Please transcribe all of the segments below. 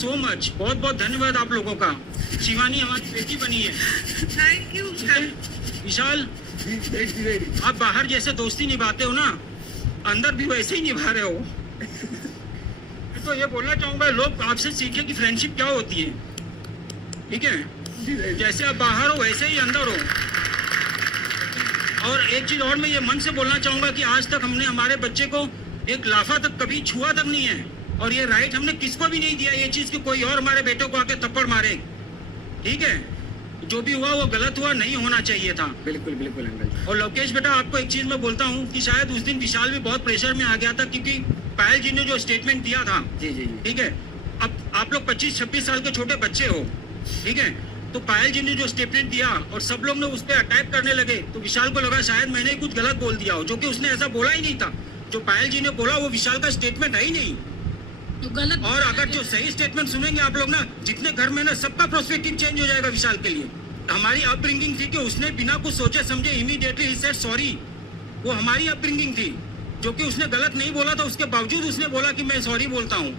So much, बहुत बहुत धन्यवाद आप लोगों का। शिवानी हमारी बेटी बनी है। Thank you. विशाल, आप बाहर जैसे दोस्ती निभाते हो ना, अंदर भी वैसे ही निभा रहे हो। तो ये बोलना चाहूंगा, लोग आपसे सीखे कि फ्रेंडशिप क्या होती है, ठीक है? जैसे आप बाहर हो वैसे ही अंदर हो। और एक चीज और मैं ये मन से बोलना चाहूंगा कि आज तक हमने हमारे बच्चे को एक लाफा तक कभी छुआ तक नहीं है, और ये राइट हमने किसको भी नहीं दिया ये चीज कि कोई और हमारे बेटों को आके थप्पड़ मारे, ठीक है? जो भी हुआ वो गलत हुआ, नहीं होना चाहिए था। बिल्कुल बिल्कुल अंकल। और लोकेश बेटा, आपको एक चीज मैं बोलता हूँ कि शायद उस दिन विशाल भी बहुत प्रेशर में आ गया था, क्योंकि पायल जी ने जो स्टेटमेंट दिया था, जी जी जी, ठीक है? अब आप लोग 25-26 साल के छोटे बच्चे हो, ठीक है? तो पायल जी ने जो स्टेटमेंट दिया और सब लोग ने उस पर अटैक करने लगे, तो विशाल को लगा शायद मैंने कुछ गलत बोल दिया हो, जो कि उसने ऐसा बोला ही नहीं था। जो पायल जी ने बोला वो विशाल का स्टेटमेंट है ही नहीं। तो गलत। और अगर जो सही स्टेटमेंट सुनेंगे आप लोग ना, जितने घर में ना, सबका प्रोस्पेक्टिव चेंज हो जाएगा विशाल के लिए। हमारी अपब्रिंगिंग थी कि उसने बिना कुछ सोचे समझे इमीडिएटली ही सेड सॉरी। वो हमारी अपब्रिंगिंग थी, जो कि उसने गलत नहीं बोला था, उसके बावजूद उसने बोला कि मैं सॉरी बोलता हूँ।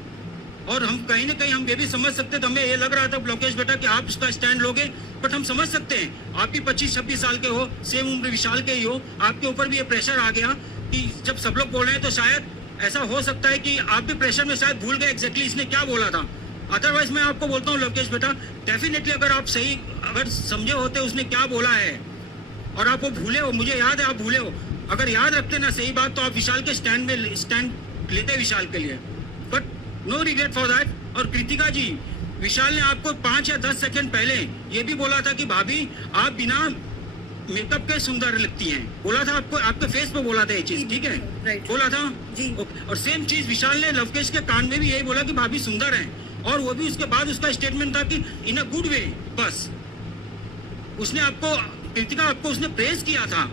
और हम कहीं ना कहीं हम ये भी समझ सकते थे, हमें ये लग रहा था लोकेश बेटा कि आप उसका स्टैंड लोगे, बट हम समझ सकते हैं आप भी 25-26 साल के हो, सेम उम्र विशाल के ही हो, आपके ऊपर भी ये प्रेशर आ गया कि जब सब लोग बोल रहे हैं तो शायद ऐसा हो सकता है कि आप भी प्रेशर में शायद भूल गए एग्जैक्टली इसने क्या बोला था। अदरवाइज मैं आपको बोलता हूँ लोकेश बेटा, डेफिनेटली अगर आप सही अगर समझे होते उसने क्या बोला है और आप वो भूले हो, मुझे याद है आप भूले हो, अगर याद रखते ना सही बात, तो आप विशाल के स्टैंड लेते विशाल के लिए। But no regret for that. और कृतिका जी, विशाल ने आपको 5 या 10 सेकंड पहले ये भी बोला था कि भाभी आप बिना मेकअप के सुंदर लगती हैं, बोला था आपको, आपके फेस पे बोला था ये चीज, ठीक है? राइट। बोला था जी। और सेम चीज विशाल ने लवकेश के कान में भी यही बोला कि भाभी सुंदर हैं, और वो भी उसके बाद उसका स्टेटमेंट था कि इन अ गुड वे। बस उसने आपको, कृतिका आपको उसने प्रेज किया था,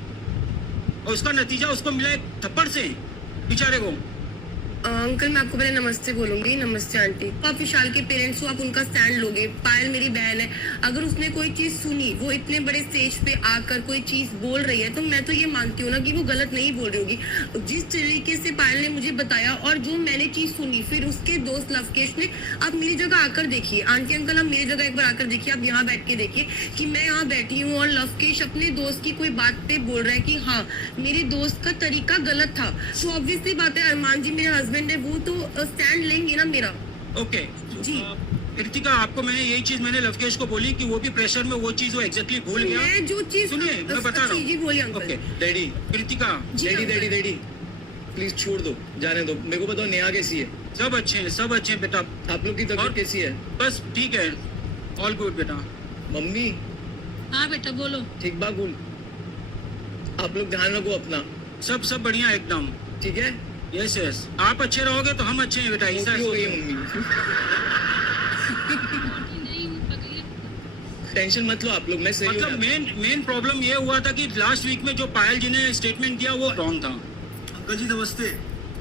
और उसका नतीजा उसको मिला एक थप्पड़ से बेचारे को। अंकल मैं आपको पहले नमस्ते बोलूंगी। नमस्ते आंटी। आप विशाल के पेरेंट्स हो, आप उनका स्टैंड लोगे। पायल मेरी बहन है, अगर उसने कोई चीज सुनी, वो इतने बड़े स्टेज पे आकर कोई चीज बोल रही है, तो मैं तो ये मानती हूँ ना कि वो गलत नहीं बोल रही होगी। जिस तरीके से पायल ने मुझे बताया और जो मैंने चीज सुनी, फिर उसके दोस्त लवकेश ने, आप मेरी जगह आकर देखिए आंटी अंकल, आप मेरी जगह एक बार आकर देखिए, आप यहाँ बैठ के देखिए कि मैं यहाँ बैठी हूँ और लवकेश अपने दोस्त की कोई बात पे बोल रहा है कि हाँ मेरे दोस्त का तरीका गलत था, तो ऑब्वियसली बात है अरमान जी मेरे हस्बैंड है, वो तो स्टैंड लेंगे ना मेरा। ओके जी। कृतिका, आपको मैं यही चीज मैंने लवकेश को बोली कि वो भी प्रेशर में वो चीज वो एग्जैक्टली भूल गया। मैं जो चीज सुनिए मैं बता रहा जी हूँ। बोलिए uncle. Okay daddy Kritika, daddy please छोड़ दो, जाने दो। मेरे को बताओ नेहा कैसी है? सब अच्छे हैं बेटा। आप लोग की और- तबीयत कैसी है? बस ठीक है, ऑल गुड बेटा। मम्मी हाँ बेटा बोलो। ठीक बाकुल, आप लोग ध्यान रखो अपना, सब बढ़िया एकदम। ठीक है? यस यस, आप अच्छे रहोगे तो हम अच्छे हैं बेटा। ऐसा मोटी हो गई मम्मी। टेंशन मत लो आप लोग, मैं सही हो मतलब जाता। मेन प्रॉब्लम ये हुआ था कि लास्ट वीक में जो पायल जी ने स्टेटमेंट दिया वो रॉन्ग था। अंकल जी नमस्ते,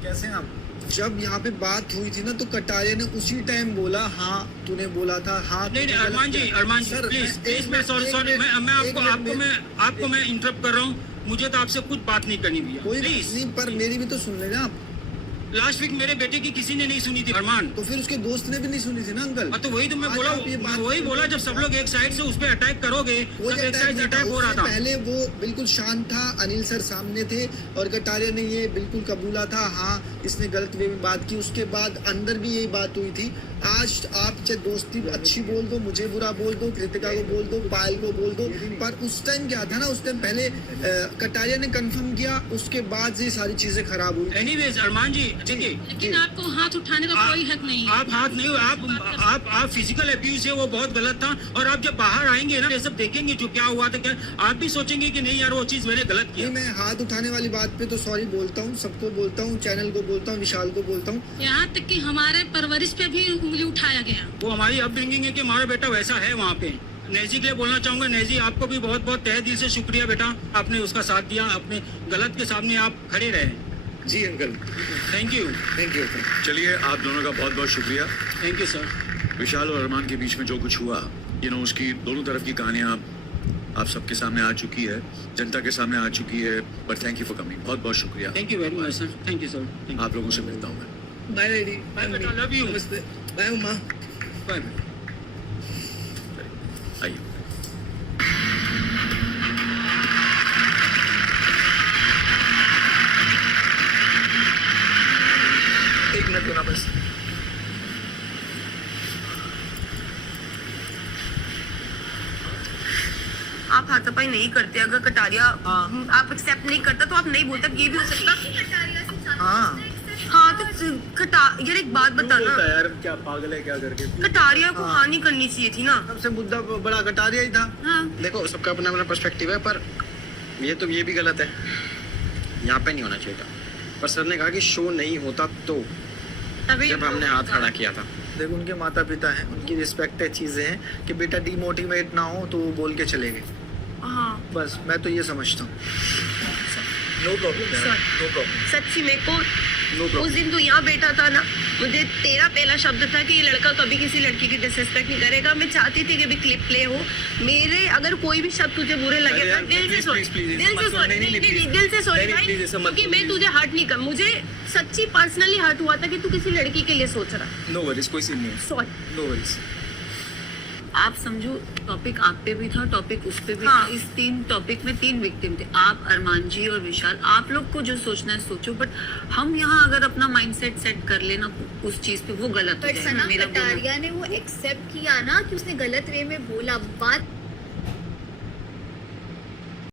कैसे हैं आप? जब यहाँ पे बात हुई थी ना, तो कटारिया ने उसी टाइम बोला हाँ तूने बोला था, हाँ नहीं तूने अरमान जी, गलत अरमान किया। जी सर, प्लीज मैं सॉरी आपको मैं इंटरप्ट कर रहा हूँ। मुझे तो आपसे कुछ बात नहीं करनी भैया, कोई प्लीज। नहीं, पर मेरी भी तो सुन लेना आप। लास्ट वीक मेरे बेटे की किसी ने नहीं सुनी थी अरमान। तो फिर उसके दोस्त ने भी नहीं सुनी थी ना अंकल। तो वही तो मैं आज बोला, आप ये बात- वही बोला जब सब लोग एक साइड से उस पर अटैक करोगे, कोई सब एक साइड से नहीं था, अटैक हो रहा उससे था। पहले वो बिल्कुल शांत था, अनिल सर सामने थे और कटारिया ने ये बिल्कुल कबूला था हाँ इसने गलत वे में बात की। उसके बाद अंदर भी यही बात हुई थी। आज आप चाहे दोस्ती अच्छी बोल दो, मुझे बुरा बोल दो, कृतिका को बोल दो, पायल को बोल दो, पर उस टाइम क्या था ना, उस टाइम पहले कटारिया ने कंफर्म किया, उसके बाद से सारी चीजें खराब हुई। एनीवेज अरमान जी, देखिए लेकिन आपको हाथ उठाने का कोई हक नहीं है। आप हाथ नहीं, आप फिजिकल अब्यूज है वो बहुत गलत था। और आप जब बाहर आएंगे ना, ये सब देखेंगे जो क्या हुआ था, क्या आप भी सोचेंगे कि नहीं यार वो चीज मैंने गलत किया। नहीं, मैं हाथ उठाने वाली बात पे तो सॉरी बोलता हूँ, सबको बोलता हूँ, चैनल को बोलता हूँ, विशाल को बोलता हूँ। यहाँ तक कि हमारे परवरिश पे भी उंगली उठाया गया। वो हमारी अपब्रिंगिंग है कि हमारा बेटा वैसा है वहाँ पे। नेजी के लिए बोलना चाहूंगा, नेजी आपको भी बहुत बहुत तहे दिल से शुक्रिया बेटा, आपने उसका साथ दिया, अपने गलत के सामने आप खड़े रहे। जी uncle, thank you. Thank you uncle. चलिए, आप दोनों का बहुत बहुत शुक्रिया। Thank you sir. विशाल और अरमान के बीच में जो कुछ हुआ, उसकी दोनों तरफ की कहानियां आप सबके सामने आ चुकी है, जनता के सामने आ चुकी है। But thank you for coming, बहुत बहुत शुक्रिया। Thank you very much sir. Thank you sir. आप लोगों से मिलता हूँ मैं। बाय डैडी, बाय बेटा, लव यू। नमस्ते, बाय उमा। Bye bye. आइए। एक मिनट होना बस। आप हाथापाई नहीं करते, अगर कटारिया आप एक्सेप्ट नहीं करता तो आप नहीं बोलता, ये भी हो सकता। हाँ हाँ तो यार एक बात बताना, यार क्या पागल है क्या करके। कटारिया को हाँ नहीं करनी चाहिए थी ना। सबसे मुद्दा बड़ा कटारिया ही था। हाँ देखो सबका अपना अपना पर्सपेक्टिव है, पर ये भी गलत है, यहाँ पे नहीं होना चाहिए था। पर सर ने कहा कि शो नहीं होता तो, तभी जब हमने हाथ खड़ा किया था। देखो उनके माता पिता हैं, उनकी रिस्पेक्टेड चीज़ें हैं कि बेटा डिमोटिवेट ना हो तो वो बोल के चले गए। हाँ बस मैं तो ये समझता हूँ। नो प्रॉब्लम, नो प्रॉब्लम, सच्ची मेरे को नो उस प्रॉब्लम। दिन तू यहाँ बैठा था ना, मुझे तेरा पहला शब्द था कि ये लड़का कभी किसी लड़की की डिसरिस्पेक्ट नहीं करेगा। मैं चाहती थी कि भी क्लिप प्ले हो, मेरे अगर कोई भी शब्द तुझे बुरे लगे अरे था यार, दिल से please, सॉरी, please, please, दिल से मत सॉरी, नहीं, नहीं नहीं, नहीं दिल से सॉरी नहीं, भाई, please, ऐसा मत क्योंकि करो, मैं तुझे हर्ट नहीं कर, मुझे सच्ची पर्सनली हर्ट हुआ था कि तू किसी लड़की के लिए सोच रहा। नो वरीज, कोई सीन नहीं है, सॉरी, नो वरीज। आप समझो टॉपिक आप पे भी था, टॉपिक उस पे भी हाँ। था। इस 3 टॉपिक में 3 विक्टिम थे, आप, अरमान जी और विशाल। आप लोग को जो सोचना है सोचो, बट हम यहाँ अगर अपना माइंडसेट सेट कर लेना उस चीज पे, वो गलत हो बट जाएगा। सना मेरा बोलना। कटारिया ने वो एक्सेप्ट किया ना कि उसने गलत वे में बोला। बात